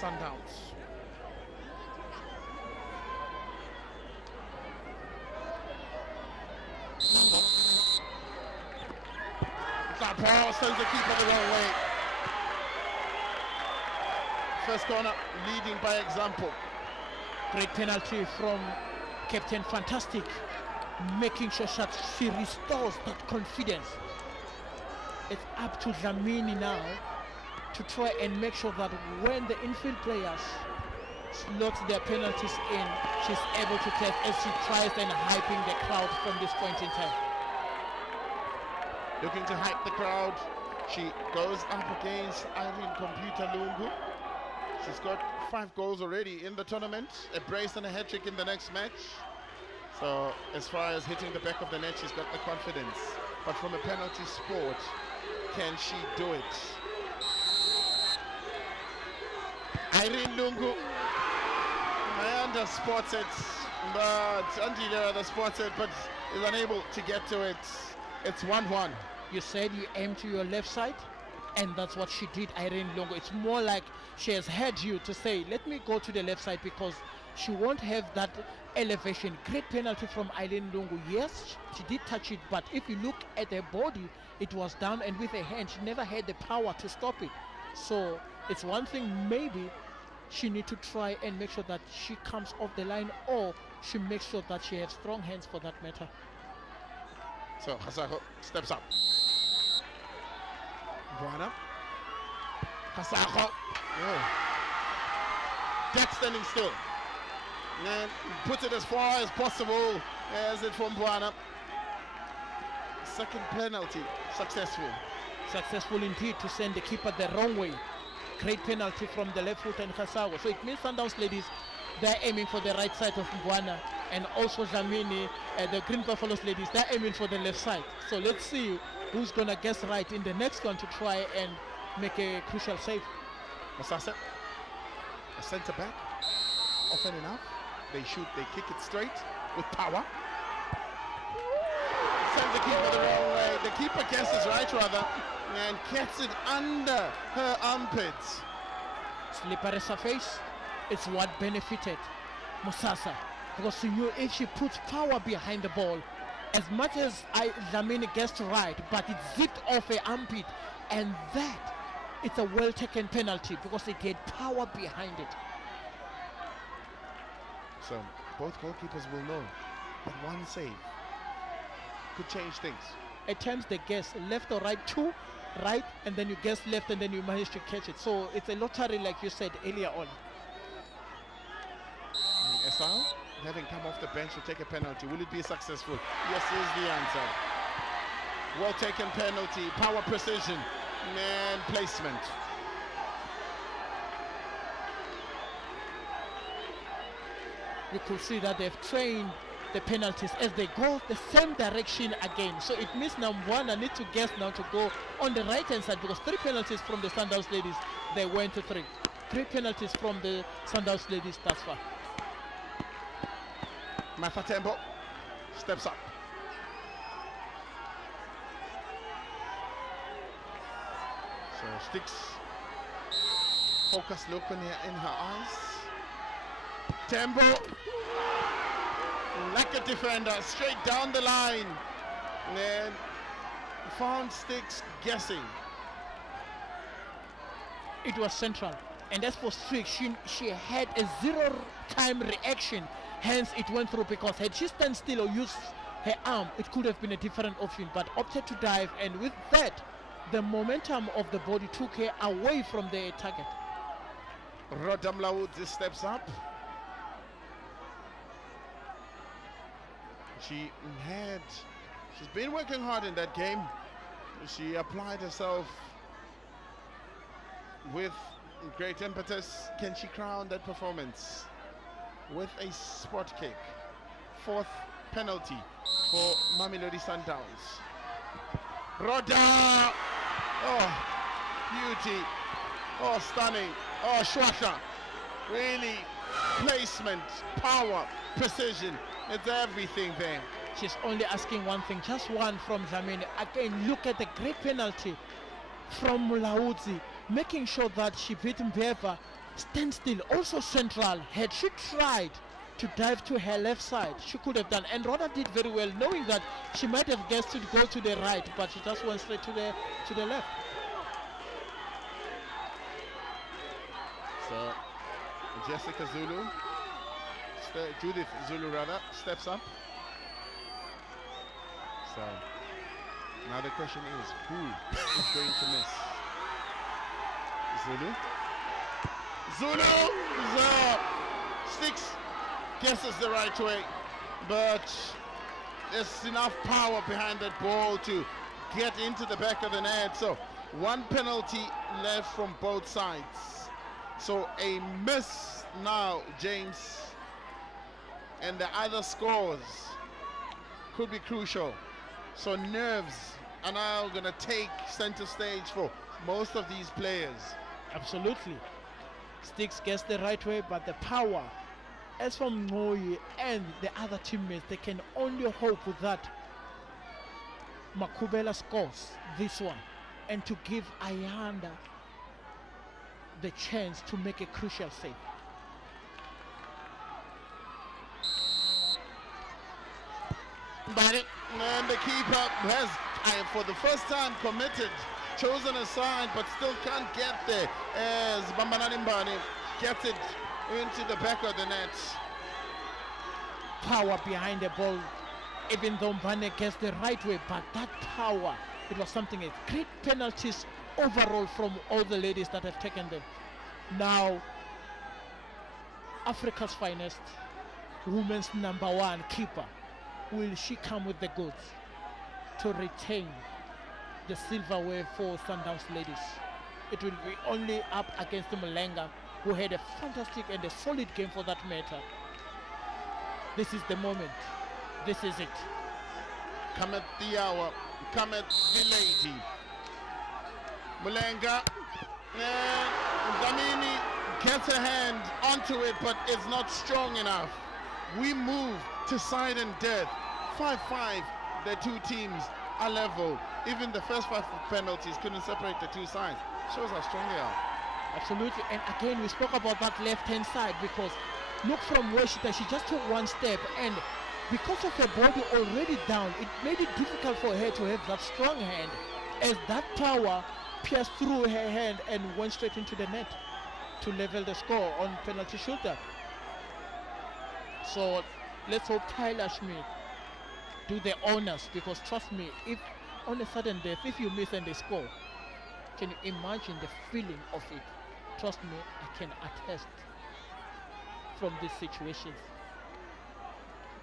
Sundowns. That ball sends the keeper the wrong way. First corner, leading by example. Great penalty from Captain Fantastic, making sure that she restores that confidence. It's up to Dlamini now to try and make sure that when the infield players slot their penalties in, she's able to test as she tries and hyping the crowd from this point in time. Looking to hype the crowd. She goes up against Irene Computer Lungu. She's got 5 goals already in the tournament, a brace and a hat-trick in the next match. So as far as hitting the back of the net, she's got the confidence. But from a penalty sport, can she do it? Irene Lungu, Ayanda spots it, but Andila the spots it, but is unable to get to it. It's 1-1. You said you aim to your left side, and that's what she did, Irene Lungu. It's more like she has had you to say, let me go to the left side, because she won't have that elevation. Great penalty from Irene Lungu. Yes, she did touch it, but if you look at her body, it was down, and with her hand, she never had the power to stop it. So it's one thing, maybe she need to try and make sure that she comes off the line, or she makes sure that she has strong hands for that matter. So Cosafa steps up. Buana. Cosafa. Oh. Dead standing still. And puts it as far as possible as it from Buana. Second penalty, successful. Successful indeed to send the keeper the wrong way. Great penalty from the left foot and Cosafa. So it means Sundowns ladies, they're aiming for the right side of Buana, and also Dlamini, the Green Buffaloes ladies, they're aiming for the left side. So let's see who's gonna guess right in the next one to try and make a crucial save. Masasa, a centre back, often enough, they shoot, they kick it straight with power. Sends the keeper the wrong way. The keeper guesses right rather, and gets it under her armpits. Slippery surface, it's what benefited Musasa, because she knew if she puts power behind the ball, as much as Dlamini guessed right, but it zipped off her armpit, and that, it's a well taken penalty because it had power behind it. So both goalkeepers will know that one save could change things. At times they guess left or right, two right, and then you guess left, and then you manage to catch it. So it's a lottery, like you said earlier on. Esau, having come off the bench to take a penalty, will it be successful? Yes, is the answer. Well taken penalty, power, precision, and placement. You could see that they've trained the penalties as they go the same direction again. So it means now Buana need to guess now to go on the right hand side, because 3 penalties from the Sundowns ladies, they went to 3. 3 penalties from the Sundowns ladies thus far. Mafatembo steps up. So sticks focused look in her eyes. Tembo, like a defender, straight down the line, and found Sticks guessing. It was central, and as for Strick, she had a 0-time reaction, hence it went through, because had she stand still or used her arm, it could have been a different option, but opted to dive, and with that, the momentum of the body took her away from the target. Rhoda Mlaudzi steps up. She's been working hard in that game. She applied herself with great impetus. Can she crown that performance with a spot kick? 4th penalty for Mamelodi Sundowns. Rhoda! Oh, beauty. Oh, stunning. Oh, Shwasha. Really, placement, power, precision. It's everything there. She's only asking one thing, just one from Dlamini. Again, look at the great penalty from Mlaudzi, making sure that she beat Mbeva standstill, also central. Had she tried to dive to her left side, she could have done, and Rhoda did very well, knowing that she might have guessed to go to the right, but she just went straight to the left. So Jessica Zulu, Judith Zulu rather, steps up. So now the question is, who is going to miss? Zulu? Zulu! Sticks, guesses the right way, but there's enough power behind that ball to get into the back of the net. So one penalty left from both sides. So a miss now, James, and the other scores could be crucial. So nerves are now going to take center stage for most of these players. Absolutely. Sticks gets the right way, but the power, as for Ngoyi and the other teammates, they can only hope that Makubela scores this one and to give Ayanda the chance to make a crucial save. But and the keeper has, for the first time, chosen a side, but still can't get there as Bambanani Mbani gets it into the back of the net. Power behind the ball, even though Mbane gets the right way, but that power, it was something else. Great penalties overall from all the ladies that have taken them. Now, Africa's finest, women's #1 keeper, will she come with the goods to retain the silverware for Sundowns ladies? It will be only up against Mulenga, who had a fantastic and a solid game for that matter. This is the moment. This is it. Come at the hour. Come at the lady. Mulenga. And Dlamini gets a hand onto it, but it's not strong enough. We move to side and death. 5-5. The two teams are level. Even the first 5 penalties couldn't separate the two sides. Shows how strong they are. Absolutely. And again, we spoke about that left-hand side, because look from where she just took one step, and because of her body already down, it made it difficult for her to have that strong hand, as that power pierced through her hand and went straight into the net to level the score on penalty shooter. So let's hope Tyler Schmidt do the honors, because trust me, if on a sudden death, if you miss and they score, can you imagine the feeling of it? Trust me, I can attest from these situations.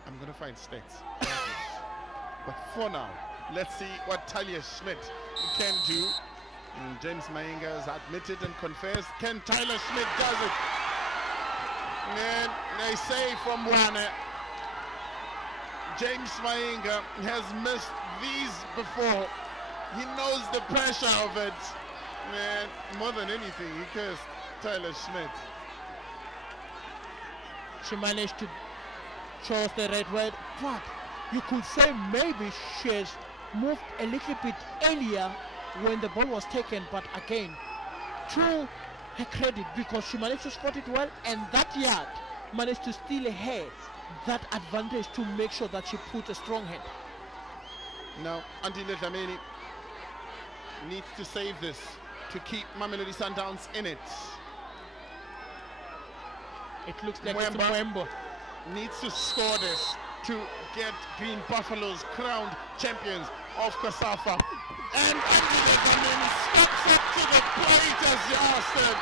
I'm going to find stats. But for now, let's see what Talia Schmidt can do. And James Mainga has admitted and confessed. Can Tyler Schmidt does it? And they say from one, James Mainga has missed these before. He knows the pressure of it. And more than anything, he cursed Tyler Schmidt. She managed to chose the red word, but you could say maybe she has moved a little bit earlier when the ball was taken, but again, to her credit, because she managed to spot it well, and that yard managed to steal her that advantage to make sure that she put a strong head. Now, Andile Dlamini needs to save this to keep Mamelodi Sundowns in it. It looks like it's Mwembo needs to score this to get Green Buffaloes crowned champions of Cosafa. And Andile Dlamini steps up to the plate as he asked him.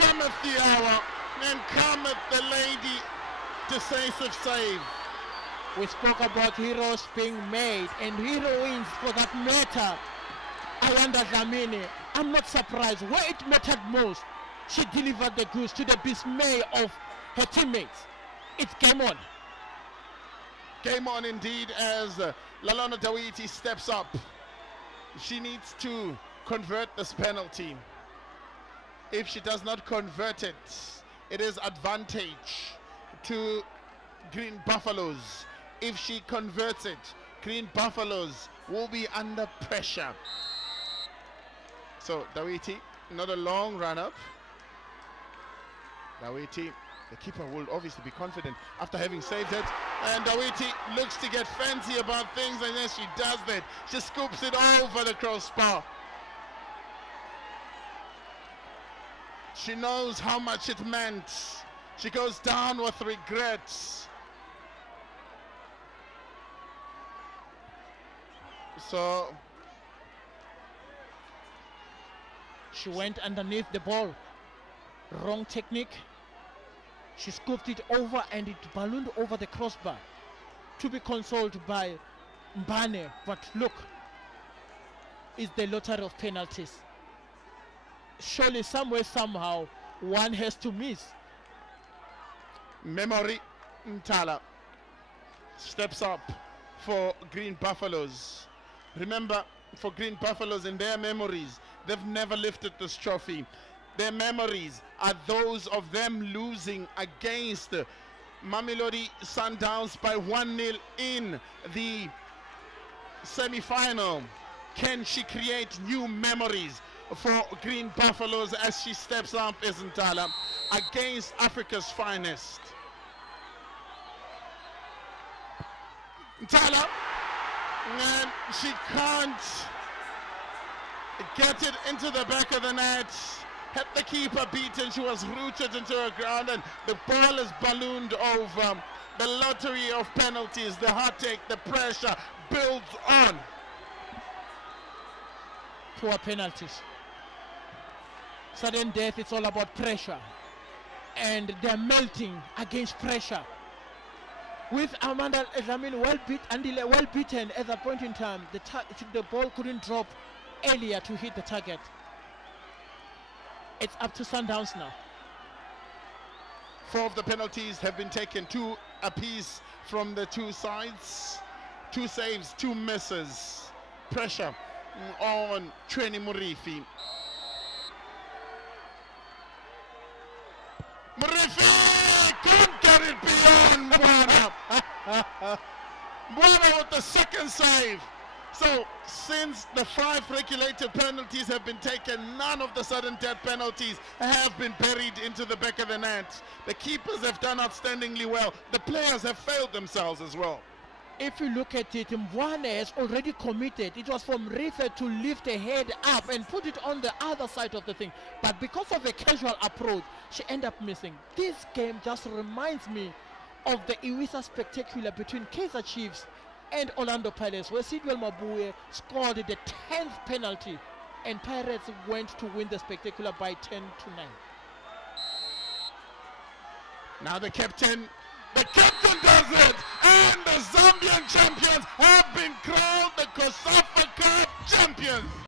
Cometh the hour, and cometh the lady decisive save. We spoke about heroes being made, and heroines for that matter. Ayanda Dlamini, I'm not surprised. Where it mattered most, she delivered the goods to the dismay of her teammates. It's game on. Game on indeed, as Lalana Dawiti steps up. She needs to convert this penalty. If she does not convert it, it is advantage to Green Buffaloes. If she converts it, Green Buffaloes will be under pressure. So Dawiti, not a long run up. Dawiti, the keeper, will obviously be confident after having saved it. And Dawiti looks to get fancy about things, and yes, she does that. She scoops it over the crossbar. She knows how much it meant. She goes down with regrets. So she went underneath the ball. Wrong technique. She scooped it over and it ballooned over the crossbar. To be consoled by Mbane. But look, it's the lottery of penalties. Surely somewhere, somehow, one has to miss. Memory Ntala steps up for Green Buffaloes. Remember, for Green Buffaloes, in their memories, they've never lifted this trophy. Their memories are those of them losing against Mamelodi Sundowns by 1-0 in the semi-final. Can she create new memories for Green Buffaloes as she steps up, Ntala, against Africa's finest? Ntala, and she can't get it into the back of the net. Had the keeper beaten, she was rooted into the ground, and the ball is ballooned over. The lottery of penalties, the heartache, the pressure builds on. Poor penalties. Sudden death, it's all about pressure. And they're melting against pressure. With Amanda Dlamini well beaten at that point in time, the ball couldn't drop earlier to hit the target. It's up to Sundowns now. 4 of the penalties have been taken, 2 apiece from the 2 sides. 2 saves, 2 misses. Pressure on Tweni Murifi. Murifi couldn't get it beyond Mwana. Mwana with the second save. So, since the 5 regulated penalties have been taken, none of the sudden death penalties have been buried into the back of the net. The keepers have done outstandingly well. The players have failed themselves as well. If you look at it, Mwane has already committed. It was from Rife to lift a head up and put it on the other side of the thing. But because of a casual approach, she ended up missing. This game just reminds me of the Iwisa Spectacular between Kaizer Chiefs and Orlando Pirates, where Sidwell Mabuye scored the 10th penalty and Pirates went to win the Spectacular by 10-9. Now the captain does it, and the Zambian champions have been crowned the Cosafa